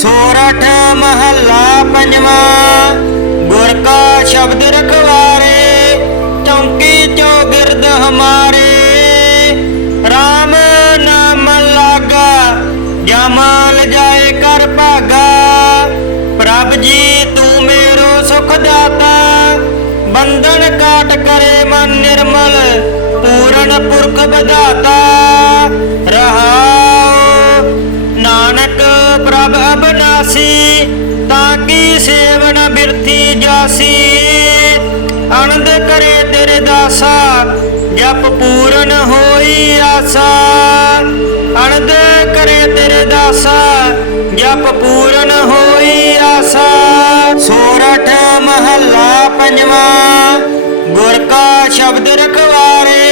सोरठ महला पंजवा। गुर का शब्द रखवारे, चौकी चौगिरद हमारे। राम नाम लागा, जमाल जाए कर भागा। प्रभ जी तू मेरो सुख दाता, बंधन काट करे मन निर्मल। पूरन पुरख बधाता, रहाओ नानक प्रभ अबनासी। ताकि सेवन बिरथी जासी, आनंद करे तेरे दासा। जप पूरन होई आसा, आनंद करे तेरे दासा। जप पूरन होई आसा। सोरठ महला पंजवा। गुर का शब्द रखवारे,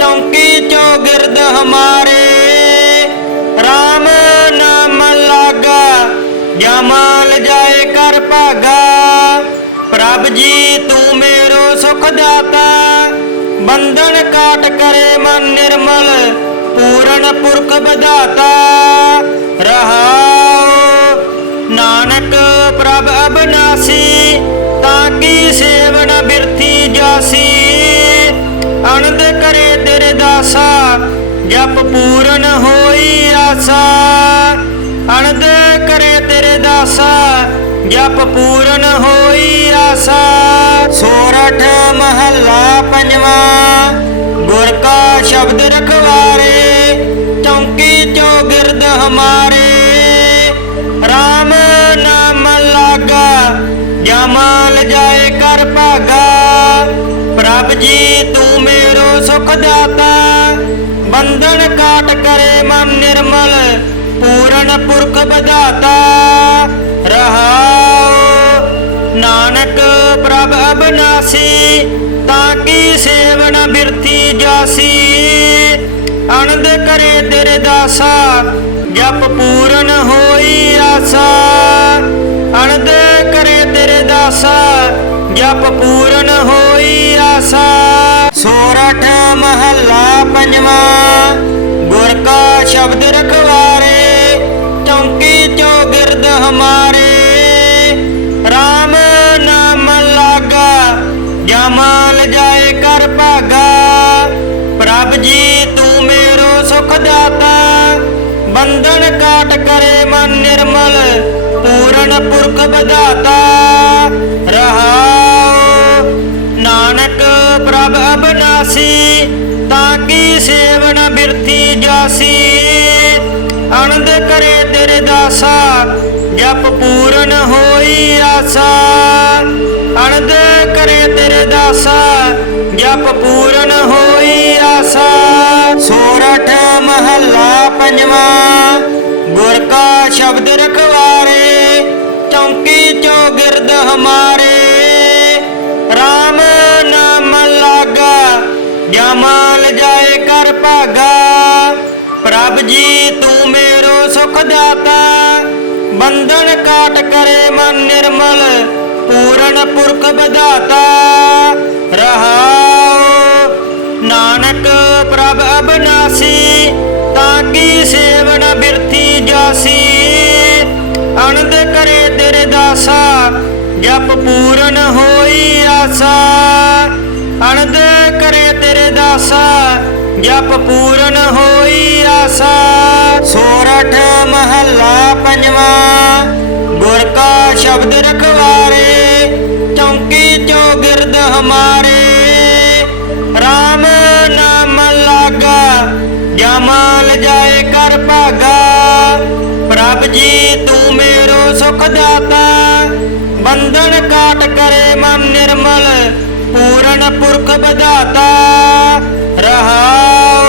चौकी चौगिरद हमारे। राम नाम लागा, जमाल जाए कर भागा। प्रभ जी तू मेरो सुख दाता, बंधन काट करे मन निर्मल। पूरन पुरख बधाता, रहाओ नानक प्रभ अबनासी। ताकि सेवन बिरथी जासी, आनंद करे तेरे दासा। जप पूरन होई आसा, आनंद करे तेरे दासा। जप पूरन होई आसा। सोरठ महला पंजवा। गुर का शब्द रखवारे, चौकी चौगिरद हमारे। राम नाम लागा, जमाल जाए कर भागा। प्रभ जी तू मेरो सुख दाता, बंधन काट करे मन निर्मल। पूरन पुरख बधाता, रहाओ नानक प्रभ अबनासी। ताकि सेवन बिरथी जासी, आनंद करे तेरे दासा। जप पूरन होई आसा, आनंद करे तेरे दासा। जप पूरन होई आसा। सोरठ महला पंजवा। गुर का शब्द रखवारे, चौकी चौगिरद हमारे। राम नाम लागा, जमाल जाए कर भागा। प्रभ जी तू मेरो सुख दाता, बंधन काट करे मन निर्मल। पूरन पुरख बधाता, रहाओ नानक प्रभ अबनासी। ताकि सेवन बिरथी जासी, आनंद करे तेरे दासा। जप पूरन होई आसा, आनंद करे तेरे दासा। जप पूरन होई आसा। सोरठ महला पंजवा। गुर का शब्द रखवारे, चौकी चौगिरद हमारे। राम नाम लागा, जमाल जाए कर भागा। प्रभ जी तू मेरो सुख दाता, बंधन काट करे मन निर्मल। पूरन पुरख बधाता, रहाओ नानक प्रभ अबनासी। ताकि सेवन बिरथी जासी, आनंद करे तेरे दासा। जप पूरन होई आसा, आनंद करे तेरे दासा। जप पूरन होई आसा। सोरठ महला पंजवा। गुर का शब्द रखवारे, चौकी चौगिरद हमारे। राम नाम लागा, जमाल जाए कर भागा। प्रभ जी तू मेरो सुख दाता, बंधन काट करे मन निर्मल। पूरन पुरख बधाता, रहाओ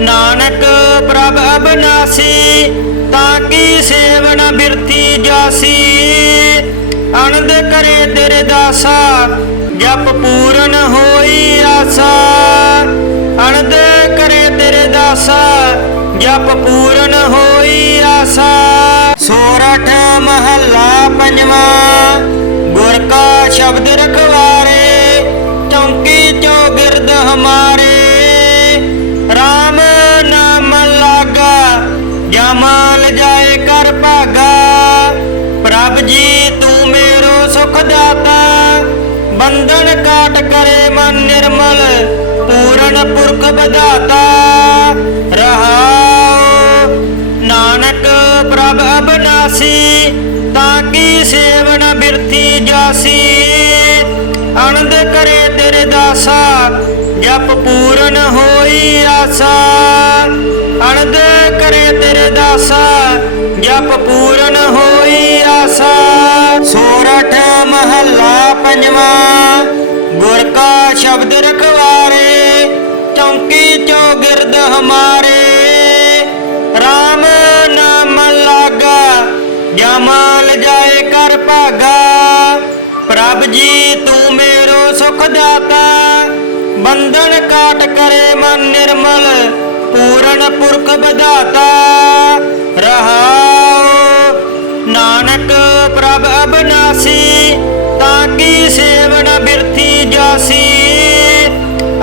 नानक प्रभ अबनासी। ताकि सेवन बिरथी जासी, आनंद करे तेरे दासा। जप पूरन होई आसा, आनंद करे तेरे दासा। जप पूरन होई आसा। सोरठ महला पंजवा। गुर का शब्द रखवारे, चौकी चौगिरद हमारे। राम नाम लागा, जमाल जाए कर भागा। ਬੰਧਨ ਕਾਟ ਕਰੇ ਮਨ ਨਿਰਮਲ, ਪੂਰਨ ਪੁਰਖ ਵਿਧਾਤਾ ਰਹਾਉ। ਨਾਨਕ ਪ੍ਰਭ ਅਬਨਾਸੀ, ਤਾਂ ਕੀ ਸੇਵਨ ਬਿਰਥੀ ਜਾਸੀ। ਆਨੰਦ ਕਰੇ ਤੇਰੇ ਦਾਸਾ, ਜਪ ਪੂਰਨ ਹੋਈ ਆਸਾ। ਆਨੰਦ ਕਰੇ ਤੇਰੇ ਦਾਸਾ, ਜਪ ਪੂਰਨ ਹੋਈ ਆਸਾ। ਸੋਰਠ ਮਹੱਲਾ ਪੰਜਵਾਂ। ਗੁਰ ਕਾ ਸ਼ਬਦ ਰਖਵਾਰੇ, ਚੌਂਕੀ ਚੌਗਿਰਦ ਹਮਾਰੇ। RAM ਨਾਮ ਲਾਗਾ, ਜਾਮਾ ਲਜਾਏ ਕਰ ਭਾਗਾ। ਪ੍ਰਭ ਜੀ ਤੂੰ ਮੇਰੋ ਸੁਖ ਦਾਤਾ, ਬੰਧਨ ਕਾਟ ਕਰੇ ਮਨ ਨਿਰਮਲ, ਪੂਰਨ ਪੁਰਖ ਵਿਧਾਤਾ ਰਹਾਉ। ਨਾਨਕ ਪ੍ਰਭ ਅਬਨਾਸੀ, ਤਾਂ ਕੀ ਸੇਵਨ ਬਿਰਥੀ ਜਾਸੀ।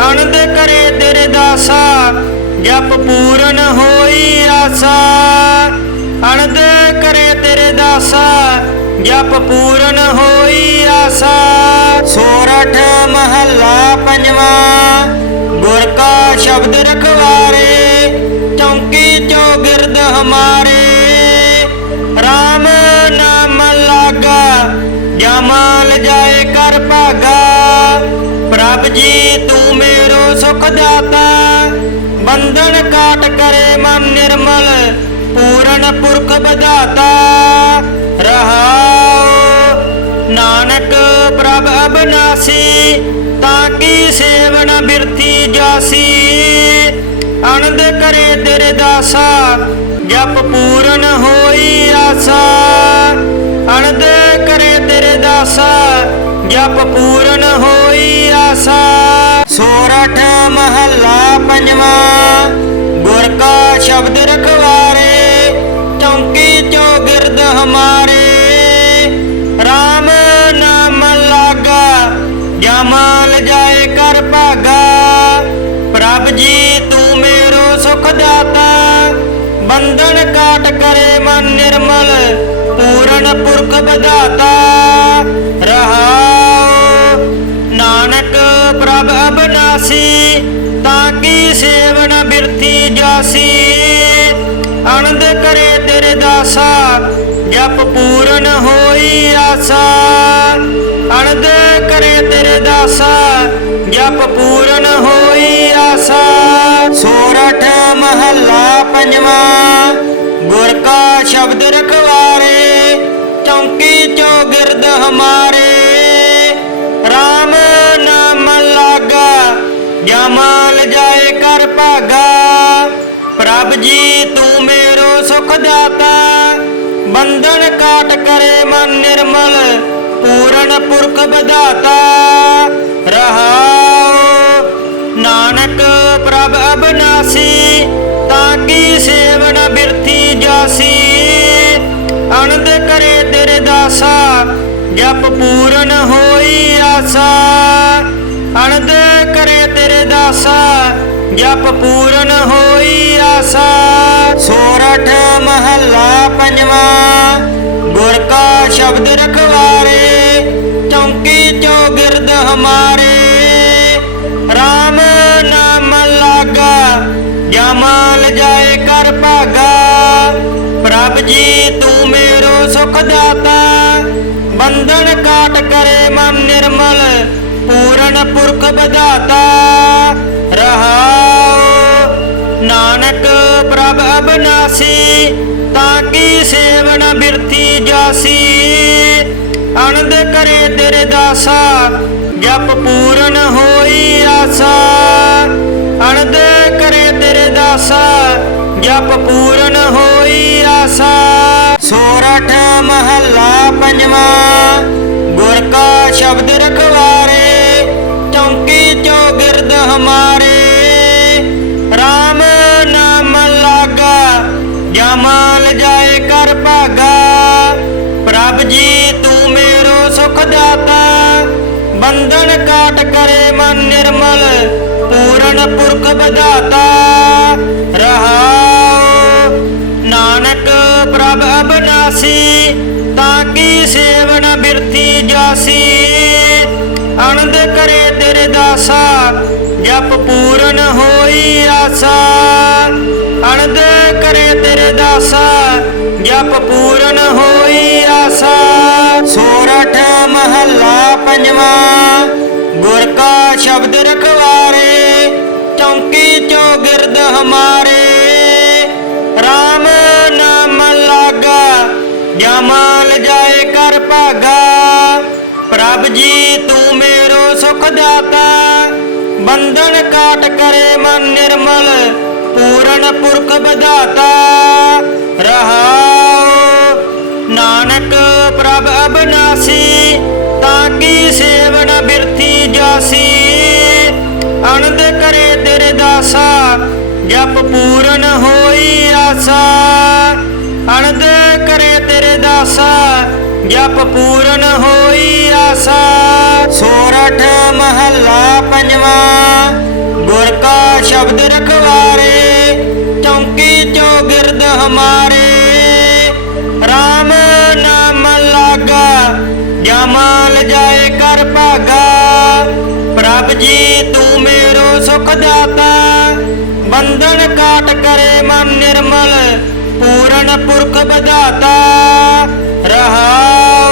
ਆਨੰਦ ਕਰੇ ਤੇਰੇ ਦਾਸਾ, ਜਪ ਪੂਰਨ ਹੋਈ ਆਸਾ। ਆਨੰਦ ਕਰੇ ਤੇਰੇ ਦਾਸਾ, ਜਪ ਪੂਰਨ ਹੋਈ ਆਸਾ। ਸੋਰਠ ਮਹੱਲਾ ਪੰਜਵਾਂ। ਗੁਰ ਕਾ ਸ਼ਬਦ ਰਖਵਾਰੇ, ਚੌਂਕੀ ਚੌਗਿਰਦ ਹਮਾਰੇ। RAM ਨਾਮ ਲਾਗਾ, ਜਾਮਾ ਲਜਾਏ ਕਰ ਭਾਗਾ। ਪ੍ਰਭ ਜੀ ਤੂੰ ਮੇਰੋ ਸੁਖ ਦਾਤਾ, ਬੰਧਨ ਕਾਟ ਕਰੇ ਮਨ ਨਿਰਮਲ, ਪੂਰਨ ਪੁਰਖ ਵਿਧਾਤਾ ਰਹਾਉ। ਨਾਨਕ ਪ੍ਰਭ ਅਬਨਾਸੀ, ਤਾਂ ਕੀ ਸੇਵਨ ਬਿਰਥੀ ਜਾਸੀ। ਆਨੰਦ ਕਰੇ ਤੇਰੇ ਦਾਸਾ, ਜਪ ਪੂਰਨ ਹੋਈ ਆਸਾ। ਆਨੰਦ ਕਰੇ ਤੇਰੇ ਦਾਸਾ, ਜਪ ਪੂਰਨ ਹੋਈ ਆਸਾ। ਸੋਰਠ ਮਹੱਲਾ ਪੰਜਵਾਂ। ਗੁਰ ਕਾ ਸ਼ਬਦ ਰਖਵਾਰੇ, ਚੌਂਕੀ ਚੌਗਿਰਦ ਹਮਾਰੇ। RAM ਨਾਮ ਲਾਗਾ, ਜਾਮਾ ਲਜਾਏ ਕਰ ਭਾਗਾ। ਪ੍ਰਭ ਜੀ ਤੂੰ ਮੇਰੋ ਸੁਖ ਦਾਤਾ, ਬੰਧਨ ਕਾਟ ਕਰੇ ਮਨ ਨਿਰਮਲ, ਪੂਰਨ ਪੁਰਖ ਵਿਧਾਤਾ ਰਹਾਉ। ਨਾਨਕ ਪ੍ਰਭ ਅਬਨਾਸੀ, ਤਾਂ ਕੀ ਸੇਵਨ ਬਿਰਥੀ ਜਾਸੀ। ਆਨੰਦ ਕਰੇ ਤੇਰੇ ਦਾਸਾ, ਜਪ ਪੂਰਨ ਹੋਈ ਆਸਾ। ਆਨੰਦ ਕਰੇ ਤੇਰੇ ਦਾਸਾ, ਜਪ ਪੂਰਨ ਹੋਈ ਆਸਾ। ਸੋਰਠ ਮਹੱਲਾ ਪੰਜਵਾਂ। ਗੁਰ ਕਾ ਸ਼ਬਦ ਰਖਵਾਰੇ, ਚੌਂਕੀ ਚੌਗਿਰਦ ਹਮਾਰੇ। RAM ਨਾਮ ਲਾਗਾ, ਜਾਮਾ ਲਜਾਏ ਕਰ ਭਾਗਾ। ਪ੍ਰਭ ਜੀ ਤੂੰ ਮੇਰੋ ਸੁਖ ਦਾਤਾ, ਬੰਧਨ ਕਾਟ ਕਰੇ ਮਨ ਨਿਰਮਲ, ਪੂਰਨ ਪੁਰਖ ਵਿਧਾਤਾ ਰਹਾਉ। ਨਾਨਕ ਪ੍ਰਭ ਅਬਨਾਸੀ, ਤਾਂ ਕੀ ਸੇਵਨ ਬਿਰਥੀ ਜਾਸੀ। ਆਨੰਦ ਕਰੇ ਤੇਰੇ ਦਾਸਾ, ਜਪ ਪੂਰਨ ਹੋਈ ਆਸਾ। ਆਨੰਦ ਕਰੇ ਤੇਰੇ ਦਾਸਾ, ਜਪ ਪੂਰਨ ਹੋਈ ਆਸਾ। ਸੋਰਠ ਮਹੱਲਾ ਪੰਜਵਾਂ। ਗੁਰ ਕਾ ਸ਼ਬਦ ਰਖਵਾਰੇ, ਚੌਂਕੀ ਚੌਗਿਰਦ ਹਮਾਰੇ। RAM ਨਾਮ ਲਾਗਾ, ਜਾਮਾ ਲਜਾਏ ਕਰ ਭਾਗਾ। ਪ੍ਰਭ ਜੀ ਤੂੰ ਮੇਰੋ ਸੁਖ ਦਾਤਾ, ਬੰਧਨ ਕਾਟ ਕਰੇ ਮਨ ਨਿਰਮਲ, ਪੂਰਨ ਪੁਰਖ ਵਿਧਾਤਾ ਰਹਾਉ। ਨਾਨਕ ਪ੍ਰਭ ਅਬਨਾਸੀ, ਤਾਂ ਕੀ ਸੇਵਨ ਬਿਰਥੀ ਜਾਸੀ। ਆਨੰਦ ਕਰੇ ਤੇਰੇ ਦਾਸਾ, ਜਪ ਪੂਰਨ ਹੋਈ ਆਸਾ। ਆਨੰਦ ਕਰੇ ਤੇਰੇ ਦਾਸਾ, ਜਪ ਪੂਰਨ ਹੋਈ ਆਸਾ। ਸੋਰਠ ਮਹੱਲਾ ਪੰਜਵਾਂ। ਗੁਰ ਕਾ ਸ਼ਬਦ ਰਖਵਾਰੇ, ਚੌਂਕੀ ਚੌਗਿਰਦ ਹਮਾਰੇ। RAM ਨਾਮ ਲਾਗਾ, ਜਾਮਾ ਲਜਾਏ ਕਰ ਭਾਗਾ। ਪ੍ਰਭ ਜੀ ਤੂੰ ਮੇਰੋ ਸੁਖ ਦਾਤਾ, ਬੰਧਨ ਕਾਟ ਕਰੇ ਮਨ ਨਿਰਮਲ, ਪੂਰਨ ਪੁਰਖ ਵਿਧਾਤਾ ਰਹਾਉ। ਨਾਨਕ ਪ੍ਰਭ ਅਬਨਾਸੀ, ਤਾਂ ਕੀ ਸੇਵਨ ਬਿਰਥੀ ਜਾਸੀ। ਆਨੰਦ ਕਰੇ ਤੇਰੇ ਦਾਸਾ ਜਪ ਪੂਰਨ ਹੋਈ ਆਸਾ। ਆਨੰਦ ਕਰੇ ਤੇਰੇ ਦਾਸਾ ਜਪ ਪੂਰਨ ਹੋਈ ਆਸਾ। ਸੋਰਠ ਮਹੱਲਾ ਪੰਜਵਾਂ। ਗੁਰ ਕਾ ਸ਼ਬਦ ਰਖਵਾਰੇ ਚੌਂਕੀ ਚੌਗਿਰਦ ਹਮਾਰੇ। RAM ਨਾਮ ਲਾਗਾ ਜਮਾਲ ਜਾਏ ਕਰ ਭਾਗਾ। ਪ੍ਰਭ ਜੀ ਤੂੰ ਮੇਰੋ ਸੁਖ ਦਾਤਾ ਬੰਧਨ ਕਾਟ ਕਰੇ ਮਨ ਨਿਰਮਲ ਪੂਰਨ ਪੁਰਖ ਵਿਧਾਤਾ। ਰਹਾਉ ਨਾਨਕ ਪ੍ਰਭ ਅਬਨਾਸੀ ਤਾਂ ਕੀ ਸੇਵਨ ਬਿਰਥੀ ਜਾਸੀ। ਆਨੰਦ ਕਰੇ ਤੇਰੇ ਦਾਸਾ ਜਪ ਪੂਰਨ ਹੋਈ ਆਸਾ। ਆਨੰਦ ਕਰੇ ਤੇਰੇ ਦਾਸਾ ਜਪ ਪੂਰਨ ਹੋਈ ਆਸਾ। ਸੋਰਠ ਮਹੱਲਾ ਪੰਜਵਾਂ। ਗੁਰ ਕਾ ਸ਼ਬਦ ਰਖਵਾਰੇ ਚੌਂਕੀ ਚੌਗਿਰਦ ਹਮਾਰੇ। RAM ਨਾਮ ਲਾਗਾ ਜਮਾਲ ਜਾਏ ਕਰ ਭਾਗਾ। ਪ੍ਰਭ ਜੀ ਤੂੰ ਮੇਰੋ ਸੁਖ ਦਾਤਾ ਬੰਧਨ ਕਾਟ ਕਰੇ ਮਨ ਨਿਰਮਲ ਪੂਰਨ ਪੁਰਖ ਵਿਧਾਤਾ। ਰਹਾਉ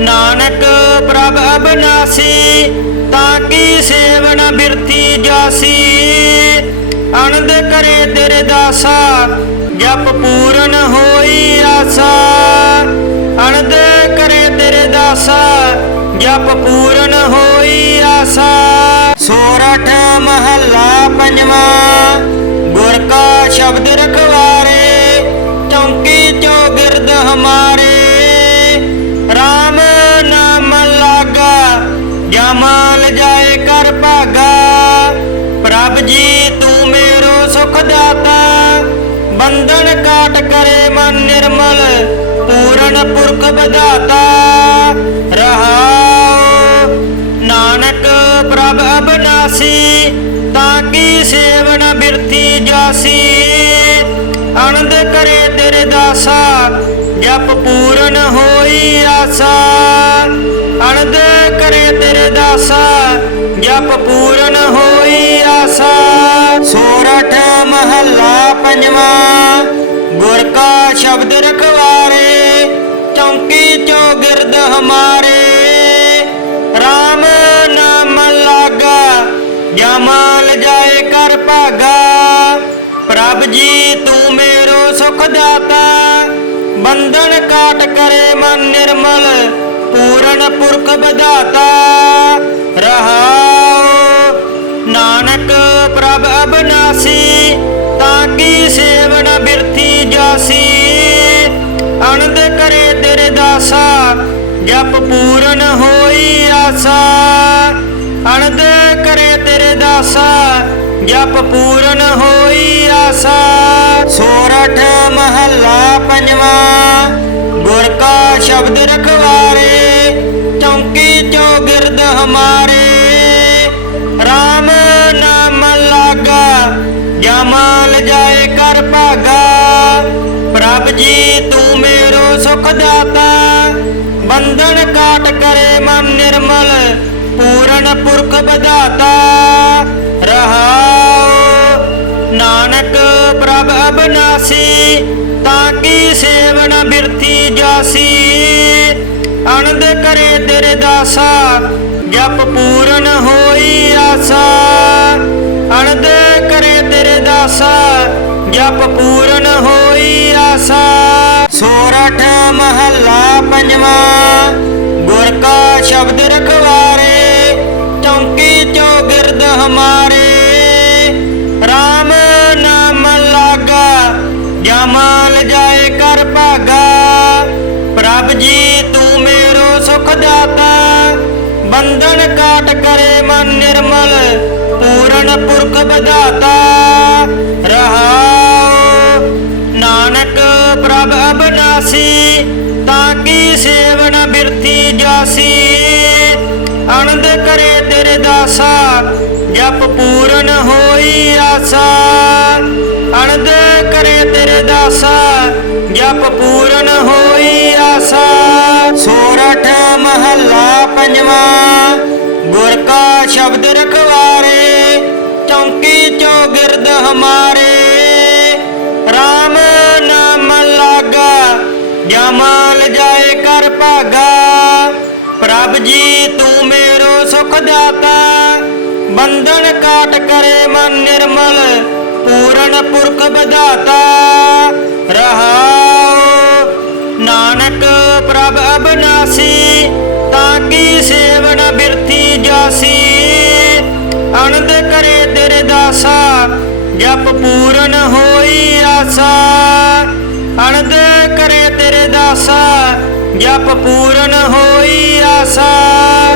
ਨਾਨਕ ਪ੍ਰਭ ਅਬਨਾਸੀ ਤਾਂ ਕੀ ਸੇਵਨ ਬਿਰਥੀ ਜਾਸੀ। ਆਨੰਦ ਕਰੇ ਤੇਰੇ ਦਾਸਾ ਜਪ ਪੂਰਨ ਹੋਈ ਆਸਾ। ਆਨੰਦ ਕਰੇ ਤੇਰੇ ਦਾਸਾ ਜਪ ਪੂਰਨ ਹੋਈ ਆਸਾ। ਸੋਰਠ ਮਹੱਲਾ ਪੰਜਵਾਂ। ਗੁਰ ਕਾ ਸ਼ਬਦ ਰਖਵਾਰੇ ਚੌਂਕੀ ਚੌਗਿਰਦ ਹਮਾਰੇ। RAM ਨਾਮ ਲਾਗਾ ਜਮਾਲ ਜਾਏ ਕਰ ਭਾਗਾ। ਪ੍ਰਭ ਜੀ ਤੂੰ ਮੇਰੋ ਸੁਖ ਦਾਤਾ ਬੰਧਨ ਕਾਟ ਕਰੇ ਮਨ ਨਿਰਮਲ ਪੂਰਨ ਪੁਰਖ ਵਿਧਾਤਾ। ਰਹਾਉ ਨਾਨਕ ਪ੍ਰਭ ਅਬਨਾਸੀ ਤਾਂ ਕੀ ਸੇਵਨ ਬਿਰਥੀ ਜਾਸੀ। ਆਨੰਦ ਕਰੇ ਤੇਰੇ ਦਾਸਾ ਜਪ ਪੂਰਨ ਹੋਈ ਆਸਾ। ਆਨੰਦ ਕਰੇ ਤੇਰੇ ਦਾਸਾ ਜਪ ਪੂਰਨ ਹੋਈ ਆਸਾ। ਸੋਰਠ ਮਹੱਲਾ ਪੰਜਵਾਂ। ਗੁਰ ਕਾ ਸ਼ਬਦ ਰਖਵਾਰੇ ਚੌਂਕੀ ਚੌਗਿਰਦ ਹਮਾਰੇ। RAM ਨਾਮ ਲਾਗਾ ਜਮਾਲ ਜਾਏ ਕਰ ਭਾਗਾ। ਪ੍ਰਭ ਜੀ ਤੂੰ ਮੇਰੋ ਸੁਖ ਦਾਤਾ ਬੰਧਨ ਕਾਟ ਕਰੇ ਮਨ ਨਿਰਮਲ ਪੂਰਨ ਪੁਰਖ ਵਿਧਾਤਾ। ਰਹਾਉ ਨਾਨਕ ਪ੍ਰਭ ਅਬਨਾਸੀ ਤਾਂ ਕੀ ਸੇਵਨ ਬਿਰਥੀ ਜਾਸੀ। ਆਨੰਦ ਕਰੇ ਤੇਰੇ ਦਾਸਾ ਜਪ ਪੂਰਨ ਹੋਈ ਆਸਾ। ਆਨੰਦ ਕਰੇ ਤੇਰੇ ਦਾਸਾ ਜਪ ਪੂਰਨ ਹੋਈ ਆਸਾ। ਸੋਰਠ ਮਹੱਲਾ ਪੰਜਵਾਂ। ਗੁਰ ਕਾ ਸ਼ਬਦ ਰਖਵਾਰੇ ਚੌਂਕੀ ਚੌਗਿਰਦ ਹਮਾਰੇ। RAM ਨਾਮ ਲਾਗਾ ਜਮਾਲ ਜਾਏ ਕਰ ਭਾਗਾ। ਪ੍ਰਭ ਜੀ ਤੂੰ ਮੇਰੋ ਸੁਖ ਦਾਤਾ ਬੰਧਨ ਕਾਟ ਕਰੇ ਮਨ ਨਿਰਮਲ ਪੂਰਨ ਪੁਰਖ ਵਿਧਾਤਾ। ਰਹਾਉ ਨਾਨਕ ਪ੍ਰਭ ਅਬਨਾਸੀ ਤਾਂ ਕੀ ਸੇਵਨ ਬਿਰਥੀ ਜਾਸੀ। ਆਨੰਦ ਕਰੇ ਤੇਰੇ ਦਾਸਾ ਜਪ ਪੂਰਨ ਹੋਈ ਆਸਾ। ਆਨੰਦ ਕਰੇ ਤੇਰੇ ਦਾਸਾ ਜਪ ਪੂਰਨ ਹੋਈ ਆਸਾ। ਸੋਰਠ ਮਹੱਲਾ ਪੰਜਵਾਂ। ਗੁਰ ਕਾ ਸ਼ਬਦ ਰਖਵਾਰੇ ਚੌਂਕੀ ਚੌਗਿਰਦ ਹਮਾਰੇ। RAM ਨਾਮ ਲਾਗਾ ਜਮਾਲ ਜਾਏ ਕਰ ਭਾਗਾ। ਪ੍ਰਭ ਜੀ ਤੂੰ ਮੇਰੋ ਸੁਖ ਦਾਤਾ ਬੰਧਨ ਕਾਟ ਕਰੇ ਮਨ ਨਿਰਮਲ ਪੂਰਨ ਪੁਰਖ ਵਿਧਾਤਾ। ਰਹਾਉ ਨਾਨਕ ਪ੍ਰਭ ਅਬਨਾਸੀ ਤਾਂ ਕੀ ਸੇਵਨ ਬਿਰਥੀ ਜਾਸੀ। ਆਨੰਦ ਕਰੇ ਤੇਰੇ ਦਾਸਾ ਜਪ ਪੂਰਨ ਹੋਈ ਆਸਾ। ਆਨੰਦ ਕਰੇ ਤੇਰੇ ਦਾਸਾ ਜਪ ਪੂਰਨ ਹੋਈ ਆਸਾ। ਸੋਰਠ ਮਹੱਲਾ ਪੰਜਵਾਂ। शब्द रखवारे, चौकी चौगिर्द हमारे। राम नाम लागा, जमाल जाए कर भागा। प्रभ जी तू मेरो सुख दाता, बंधन काट करे मन निर्मल, पूरन पुरख बधाता। रहाओ नानक प्रभ अविनाशी, ताकि सेवन बिरथी जासी। आनंद करे तेरे दासा, जप पूरन होई आसा। आनंद करे तेरे दासा, जप पूरन होई आसा।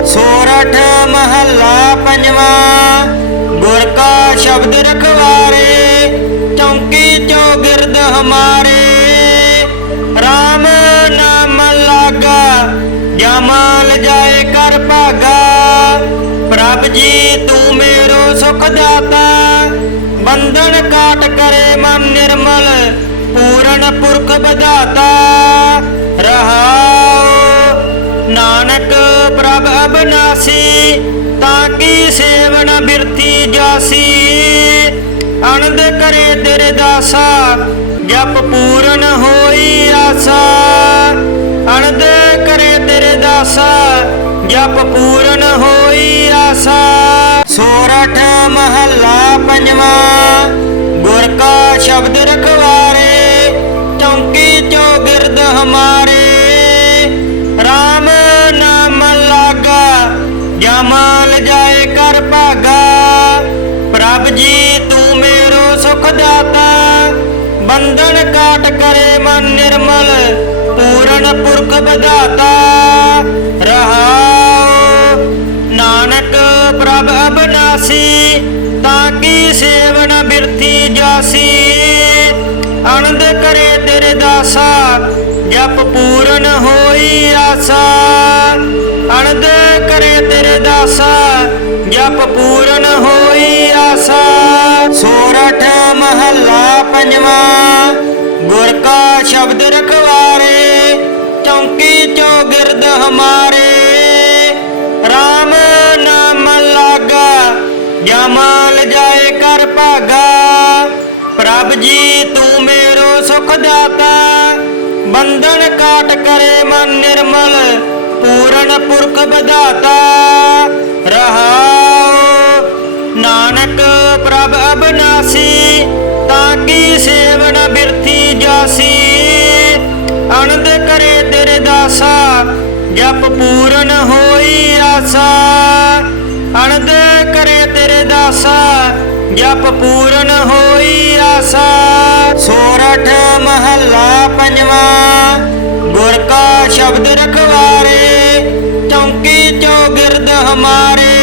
सोरठ महला पंजवा, गुर का शब्द रखवारे, चौकी चौगिर्द हमारे। राम नाम लागा, जमाल जाए कर भागा। प्रभ जी तू मेरो सुख दाता, बंधन काट करे मन निर्मल, पूरन पुरख बधाता। रहाओ नानक प्रभ अविनाशी, ताकि सेवन बिरथी जासी। आनंद करे तेरे दासा, जप पूरन होई आसा। आनंद करे तेरे दासा, जप पूरन होई आसा। सोरठ महला पंजवा, गुर का शब्द रखवारे, चौकी चौगिर्द हमारे। राम नाम लागा, जमाल जाए कर भागा। प्रभ जी तू मेरो सुख दाता, बंधन काट करे मन निर्मल, पूरन पुरख बधाता। रहाओ नानक प्रभ अविनाशी, ताकि सेवन बिरथी जासी। आनंद करे तेरे दासा, जप पूरन होई आसा। आनंद करे तेरे दासा, जप पूरन होई आसा। सोरठ महला पंजवा, गुर का शब्द रखवारे, चौकी चौगिर्द हमारे। राम नाम लागा, जमाल जाए कर भागा। प्रभ जी तू मेरो सुख दाता, बंधन काट करे मन निर्मल, पूरन पुरख बधाता। रहाओ नानक प्रभ अविनाशी, ताकि सेवन बिरथी जासी। आनंद करे तेरे दासा, जप पूरन होई आसा। आनंद करे तेरे दासा, जप पूरन होई आसा। सोरठ महला पंजवा, गुर का शब्द रखवारे, चौकी चौगिर्द हमारे।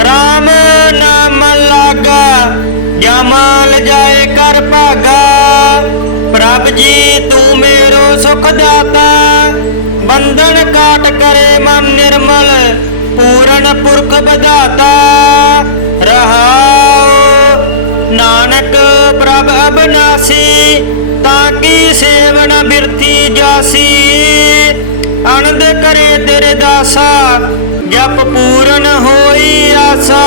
राम नाम लागा, जमाल जाए कर भागा। प्रभ जी तू मेरो सुख दाता, बंधन काट करे मन निर्मल, पूरन पुरख बधाता। रहाओ नानक प्रभ अविनाशी, ताकि सेवन बिरथी जासी। आनंद करे तेरे दासा, जप पूरन होई आसा।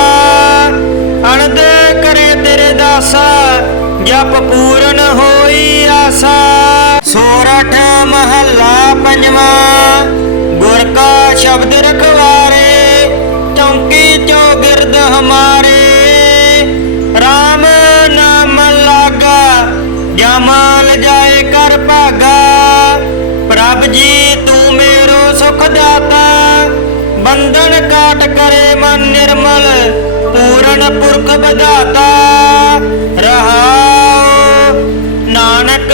आनंद करे तेरे दासा, जप पूरन होई आसा। सोरठ महला पंजवा, गुर का शब्द रखवारे, चौकी चौगिर्द हमारे। राम नाम लागा, जमाल जाए कर भागा। प्रभ जी तू मेरो सुख दाता, बंधन काट करे मन निर्मल, पूरन पुरख बधाता। रहाओ नानक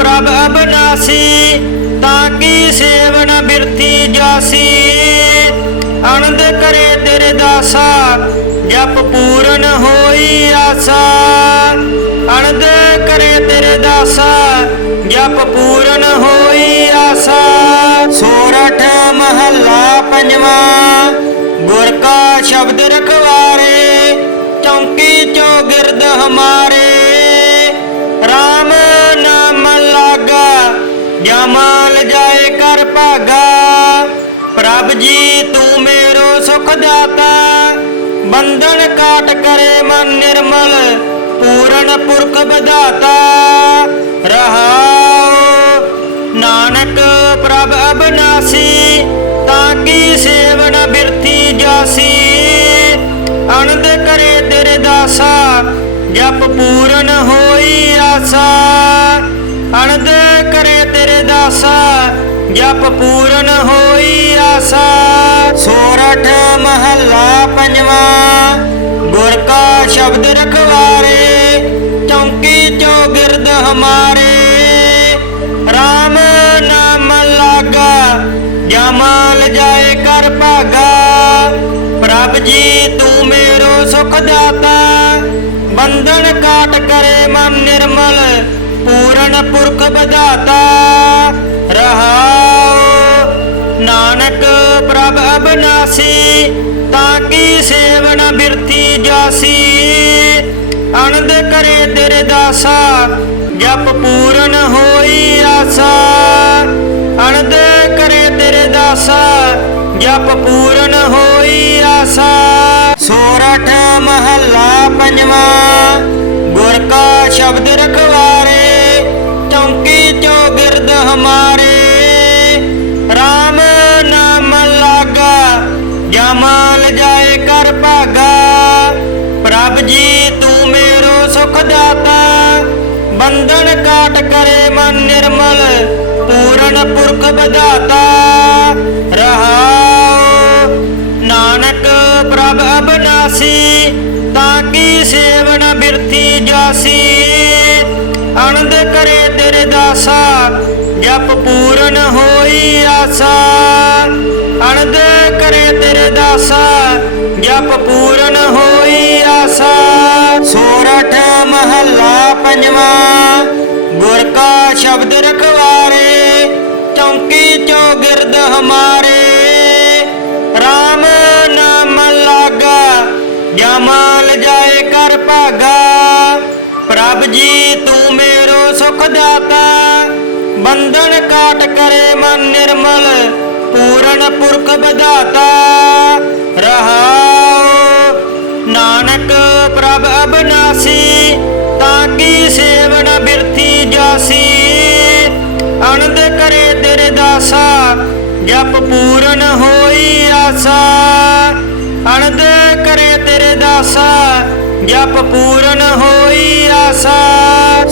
प्रभ अविनाशी, ताकि सेवन बिरथी जासी। आनंद करे तेरे दासा, जप पूरन होई आसा। आनंद करे तेरे दासा, जप पूरन होई आसा। सोरठ महला पंजवा, गुर का शब्द रखवारे, चौकी चौगिर्द हमारे। राम नाम लागा, जमाल जाए कर भागा। प्रभ जी तू मेरो सुख दाता। बंधन काट करे मन निर्मल पूर्ण पुरख बधाता। रहाओ नानक प्रभ अविनाशी ताकि सेवन बिरथी जासी। आनंद करे तेरे दासा जप पूरन होई आसा। आनंद करे तेरे दासा जप पूरन होई आसा। सोरठ महला पंजवा गुर का शब्द रखवारे। चौकी चौगिरद हमारे राम नाम लागा। जमाल जाए कर भागा। प्रभ जी तू मेरो सुख दाता। बंधन काट करे मन निर्मल पूर्ण पुरख बधाता। रहाओ नानक प्रभ अविनाशी ताकि सेवन बिरथी जासी। आनंद करे तेरे दासा जप पूरन होई आसा। आनंद करे तेरे दासा जप पूरन होई आसा। सोरठ महला पंजवा गुर का शब्द रखवारे। चौकी चौगिरद हमारे राम नाम लागा। जमाल जाए कर भागा। प्रभ जी तू मेरो सुख दाता। बंधन काट करे मन निर्मल पूर्ण पुरख बधाता। रहाओ नानक प्रभ अविनाशी ताकि सेवन बिरथी जासी। आनंद करे तेरे दासा जप पूरन होई आसा। आनंद करे तेरे दासा जप पूरन होई आसा। सोरठ महला पंजवा गुर का शब्द रखवारे। चौकी चौगिरद हमारे राम नाम लागा। जमाल जाए कर भागा। प्रभ जी तू मेरो सुख दाता। बंधन काट करे मन निर्मल पूर्ण पुरख बधाता। रहाओ नानक प्रभ अविनाशी ताकि सेवन बिरथी जासी। आनंद करे तेरे दासा जप पूरन होई आसा। आनंद करे तेरे दासा जप पूरन होई आसा।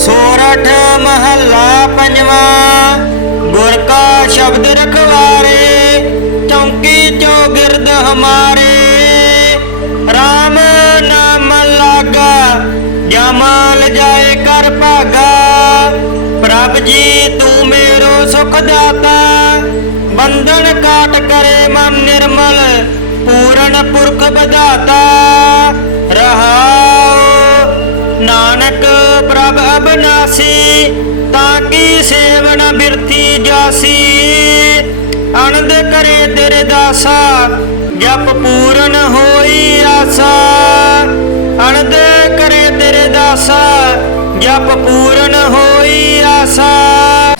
सोरठ महला पंजवा गुर का शब्द रखवारे। चौकी चौगिरद हमारे राम नाम लागा। जमाल जाए कर भागा। प्रभ जी तू मेरो सुख दाता। बंधन काट करे मन निर्मल पूर्ण पुरख बधाता। रहाओ नानक प्रभ अविनाशी ताकि सेवन बिरथी जासी। आनंद करे तेरे दासा जप पूरन होई आसा। आनंद करे तेरे दासा जप पूरन होई आसा।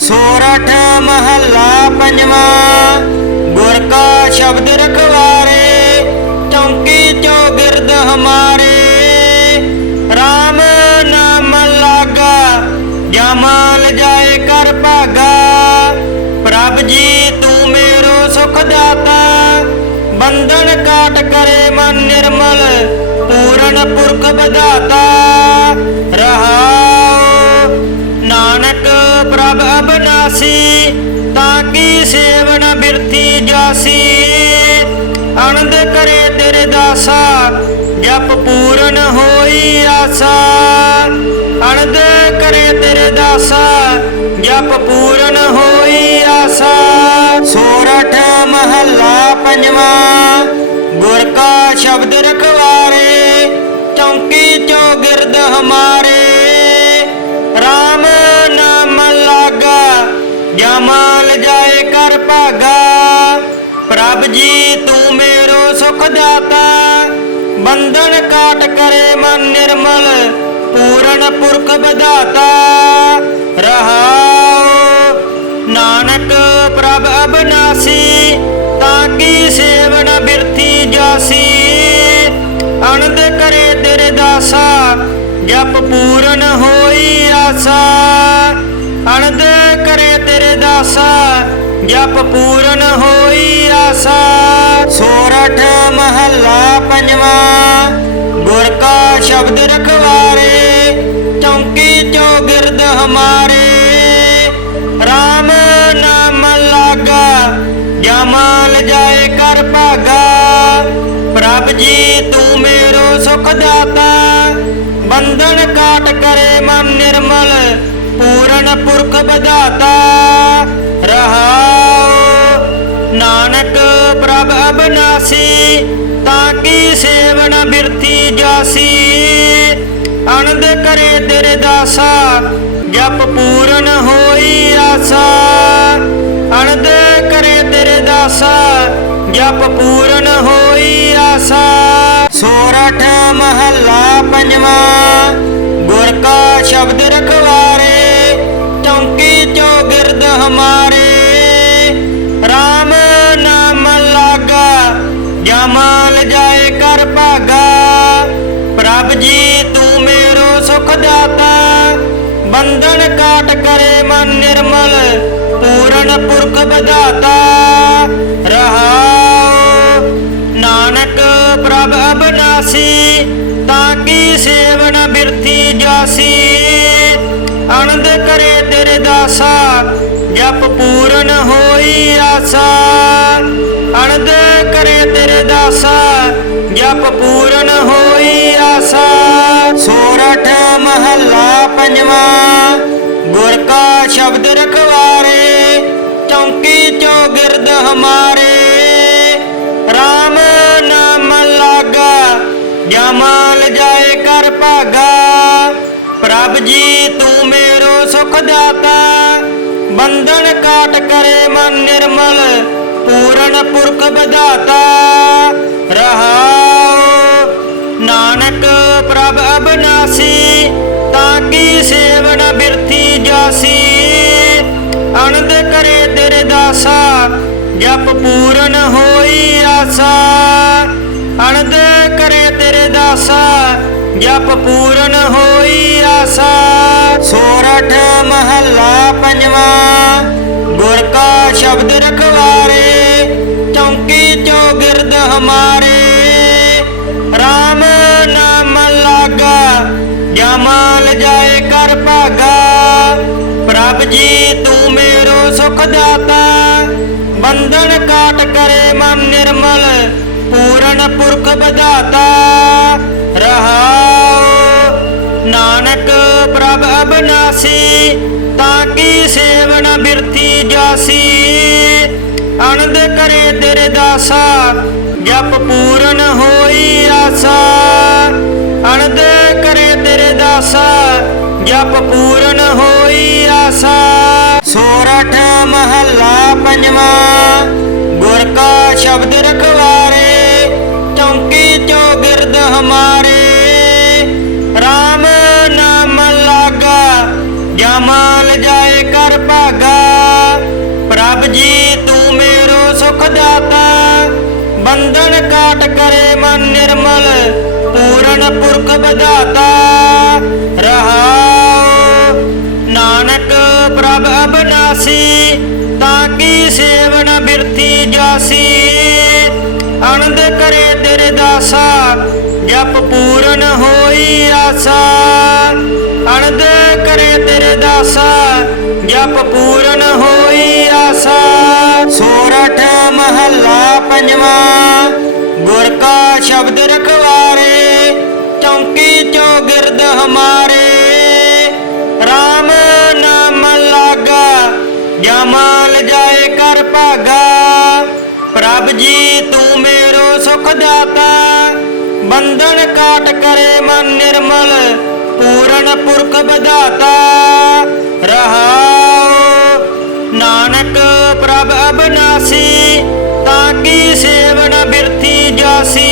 सोरठ महला पंजवा गुर का शब्द रखवारे। चौकी चौगिरद हमारे राम नाम लागा। जमाल जाए कर भागा। प्रभ जी तू मेरो सुख दाता। बंधन काट करे मन निर्मल पूर्ण पुरख बधाता। रहाओ नानक प्रभ अविनाशी ताकि सेवन बिरथी जासी। आनंद करे तेरे दासा जप पूरन होई आसा। आनंद करे तेरे दासा जप पूरन होई आसा। सोरठ महला पंजवा गुर का शब्द रखवारे। चौकी चौगिरद हमारे राम नाम लागा। जमाल जाए कर भागा। प्रभ जी तू मेरो सुख दाता। बंधन काट करे मन निर्मल पूर्ण पुरख बधाता। रहाओ नानक प्रभ अविनाशी ताकि सेवन बिरथी ਦਾਸਾ ਜਪ ਪੂਰਨ ਹੋਈ ਆਸਾ। ਅਨੰਦ ਕਰੇ ਤੇਰੇ ਦਾਸਾ ਜਪ ਪੂਰਨ ਹੋਈ ਆਸਾ। ਸੋਰਠ ਮਹੱਲਾ ਪੰਜਵਾਂ। ਗੁਰ ਕਾ ਸ਼ਬਦ ਰਖਵਾਰੇ ਚੌਂਕੀ ਚੌਗਿਰਦ ਹਮਾਰੇ। ਰਾਮ ਨਾਮ ਲਾਗਾ ਜਮਾਲ ਜਾਏ ਕਰ ਭਾਗਾ। ਪ੍ਰਭ ਜੀ ਤੂੰ ਮੇਰੋ ਸੁਖ ਦਾਤਾ ਬੰਧਨ ਕਾਟ ਕਰੇ ਮਨ ਨਿਰਮਲ ਪੂਰਨ ਪੁਰਖ ਬਧਾਤਾ। ਰਹਾਉ ਨਾਨਕ ਪ੍ਰਭ ਅਬਨਾਸੀ ਤਾਂ ਕੀ ਸੇਵਨ ਬਿਰਥੀ ਜਾਸੀ। ਆਨੰਦ ਕਰੇ ਤੇਰੇ ਦਾਸਾ ਜਪ ਪੂਰਨ ਹੋਈ ਆਸਾ। ਆਨੰਦ ਕਰੇ ਤੇਰੇ ਦਾਸਾ ਜਪ ਪੂਰਨ ਹੋਈ ਆਸਾ। ਸੋਰਠ ਮਹੱਲਾ ਪੰਜਵਾਂ। ਗੁਰ ਕਾ ਸ਼ਬਦ ਰਖਵਾਰੇ ਚੌਂਕੀ ਚੌਗਿਰਦ ਹਮਾਰੇ। ਰਾਮ ਨਾਮ ਲਾਗਾ ਜਮਾਲ ਜਾਏ ਕਰ ਭਾਗਾ। ਪ੍ਰਭ ਜੀ ਤੂੰ ਮੇਰੋ ਸੁਖ ਦਾਤਾ ਬੰਧਨ ਕਾਟ ਕਰੇ ਮਨ ਨਿਰਮਲ ਪੂਰਨ ਪੁਰਖ ਬਧਾਤਾ। ਰਹਾਉ ਨਾਨਕ ਪ੍ਰਭ ਅਬਨਾਸੀ ਤਾਂ ਕੀ ਸੇਵਨ ਬਿਰਥੀ ਜਾਸੀ। ਆਨੰਦ ਕਰੇ ਤੇਰੇ ਦਾਸਾ ਜਪ ਪੂਰਨ ਹੋਈ ਆਸਾ। ਆਨੰਦ ਕਰੇ ਤੇਰੇ ਦਾਸਾ ਜਪ ਪੂਰਨ ਹੋਈ ਆਸਾ। ਸੋਰਠ ਮਹੱਲਾ ਪੰਜਵਾਂ। ਗੁਰ ਕਾ ਸ਼ਬਦ ਰਖਵਾਰੇ ਚੌਂਕੀ ਚੌਗਿਰਦ ਹਮਾਰੇ। ਰਾਮ ਨਾਮ ਲਾਗਾ ਜਮਾਲ ਜਾਏ ਕਰ ਭਾਗਾ। ਪ੍ਰਭ ਜੀ ਤੂੰ ਮੇਰੋ ਸੁਖ ਦਾਤਾ ਬੰਧਨ ਕਾਟ ਕਰੇ ਮਨ ਨਿਰਮਲ ਪੂਰਨ ਪੁਰਖ ਬਧਾਤਾ। ਰਹਾਉ ਨਾਨਕ ਪ੍ਰਭ ਅਬਨਾਸੀ ਤਾਂ ਕੀ ਸੇਵਨ ਬਿਰਥੀ ਜਾਸੀ। ਆਨੰਦ ਕਰੇ ਤੇਰੇ ਦਾਸਾ ਜਪ ਪੂਰਨ ਹੋਈ ਆਸਾ। ਆਨੰਦ ਕਰੇ ਤੇਰੇ ਦਾਸਾ ਜਪ ਪੂਰਨ ਹੋਈ ਆਸਾ। ਸੋਰਠ ਮਹੱਲਾ ਪੰਜਵਾਂ। ਗੁਰ ਕਾ ਸ਼ਬਦ ਰਖਵਾਰੇ ਚੌਂਕੀ ਚੌਗਿਰਦ ਹਮਾਰੇ। ਰਾਮ ਨਾਮ ਲਾਗਾ ਜਮਾਲ ਜਾਏ ਕਰ ਭਾਗਾ। ਪ੍ਰਭ ਜੀ ਤੂੰ ਮੇਰੋ ਸੁਖ ਦਾਤਾ ਬੰਧਨ ਕਾਟ ਕਰੇ ਮਨ ਨਿਰਮਲ ਪੂਰਨ ਪੁਰਖ ਬਧਾਤਾ। ਰਹਾਉ ਨਾਨਕ ਪ੍ਰਭ ਅਬਨਾਸੀ ਤਾਂ ਕੀ ਸੇਵਨ ਬਿਰਥੀ ਜਾਸੀ। ਆਨੰਦ ਕਰੇ ਤੇਰੇ ਦਾਸਾ ਜਪ ਪੂਰਨ ਹੋਈ ਆਸਾ। ਆਨੰਦ ਕਰੇ ਤੇਰੇ ਦਾਸਾ ਜਪ ਪੂਰਨ ਹੋਈ ਆਸਾ। ਸੋਰਠ ਮਹੱਲਾ ਪੰਜਵਾਂ। ਗੁਰ ਕਾ ਸ਼ਬਦ ਰਖਵਾਰੇ ਚੌਂਕੀ ਚੌਗਿਰਦ ਹਮਾਰੇ। ਰਾਮ ਨਾਮ ਲਾਗਾ ਜਮਾਲ ਜਾਏ ਕਰ ਭਾਗਾ। ਪ੍ਰਭ ਜੀ ਤੂੰ ਮੇਰੋ ਸੁਖ ਦਾਤਾ ਬੰਧਨ ਕਾਟ ਕਰੇ ਮਨ ਨਿਰਮਲ ਪੂਰਨ ਪੁਰਖ ਬਧਾਤਾ। ਰਹਾਉ ਨਾਨਕ ਪ੍ਰਭ ਅਬਨਾਸੀ ਤਾਂ ਕੀ ਸੇਵਨ ਬਿਰਥੀ ਜਾਸੀ। ਆਨੰਦ ਕਰੇ ਤੇਰੇ ਦਾਸਾ ਜਪ ਪੂਰਨ ਹੋਈ ਆਸਾ। ਆਨੰਦ ਕਰੇ ਤੇਰੇ ਦਾਸਾ ਜਪ ਪੂਰਨ ਹੋਈ ਆਸਾ। ਸੋਰਠ ਮਹੱਲਾ ਪੰਜਵਾਂ। ਗੁਰ ਕਾ ਸ਼ਬਦ ਰਖਵਾਰੇ ਚੌਂਕੀ ਚੌਗਿਰਦ ਹਮਾਰੇ। ਰਾਮ ਨਾਮ ਲਾਗਾ ਜਮਾਲ ਜਾਏ ਕਰ ਭਾਗਾ। ਪ੍ਰਭ ਜੀ ਤੂੰ ਮੇਰੋ ਸੁਖ ਦਾਤਾ ਬੰਧਨ ਕਾਟ ਕਰੇ ਮਨ ਨਿਰਮਲ ਪੂਰਨ ਪੁਰਖ ਬਧਾਤਾ। ਰਹਾਉ ਨਾਨਕ ਪ੍ਰਭ ਅਬਨਾਸੀ ਤਾਂ ਕੀ ਸੇਵਨ ਬਿਰਥੀ ਜਾਸੀ।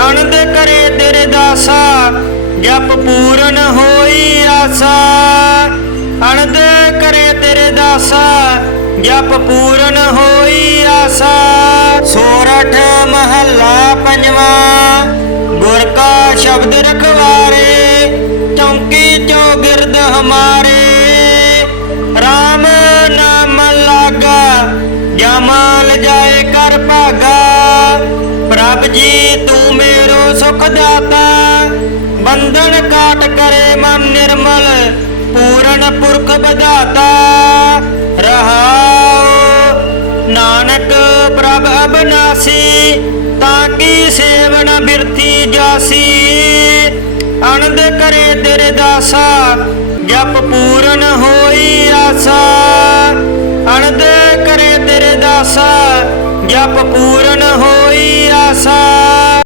ਆਨੰਦ ਕਰੇ ਤੇਰੇ ਦਾਸਾ ਜਪ ਪੂਰਨ ਹੋਈ ਆਸਾ। ਆਨੰਦ ਕਰੇ ਤੇਰੇ ਦਾਸਾ ਜਪ ਪੂਰਨ ਹੋਈ ਆਸਾ। ਸੋਰਠ ਮਹੱਲਾ ਪੰਜਵਾਂ। गुर का शब्द रखवारे, चौकी चौगिर्द हमारे। राम नाम लागा, जमाल जाए कर भागा। प्रभ जी तू मेरो सुख दाता, बंधन काट करे मन निर्मल, पूरन पुरख बधाता। रहाओ नानक प्रभ अबनासी, ताकि सेवन बिरथी जासी। आनंद करे तेरे दासा, जप पूरन होई आसा। आनंद करे तेरे दासा, जप पूरन होई आसा।